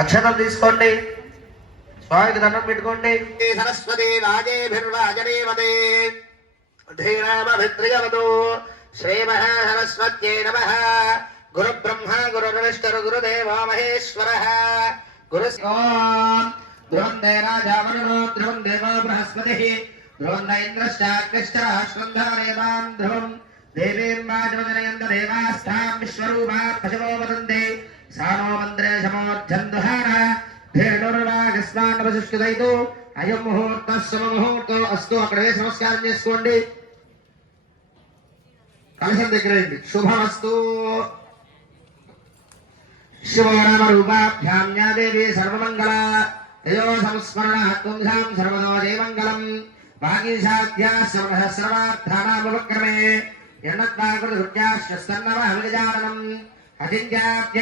అక్షతలు తీసుకోండి, స్వామికి దండం పెట్టుకోండి. సరస్వతి రాజేభిర్వాజనేవతే ధీరామభిత్రియవతు శ్రీమహాసరస్వత్యై నమః. గురు బ్రహ్మ గురుర్విష్ణుర్ గురుదేవో మహేశ్వరః. గురు ధ్రువందే రాజావరుణో ధ్రువం దేవో బృహస్పతిః ధ్రువం ఇంద్రశ్చాగ్నిశ్చాశ్వంధారేవాం ధ్రువం దేవీం వాజోదనయంత దేవాస్థాం విశ్వరూపా పశవో వదంతే సానో మంత్రే సమోర్ధందుహార ధీర్ణుర్వాగస్వాన్నవశిష్యుదైతు అయం ముహూర్త శుభ ముహూర్తో అస్తు. అక్కడ వేసి నమస్కారం చేసుకోండి. కలశం దగ్గర శుభమస్తు. శివనామ రూపాభ్యాం యా దేవి సర్వమంగళ తయో సంస్మరణాత్పుంసాం సర్వదో జయమంగళం. భాగీసాధ్యా సర్వసహస్రవార్థానాముపక్రమే ఎన్నత్వాకృతృత్యాశ్చ సన్నవ హవిగజాననం అచింత్యాభ్య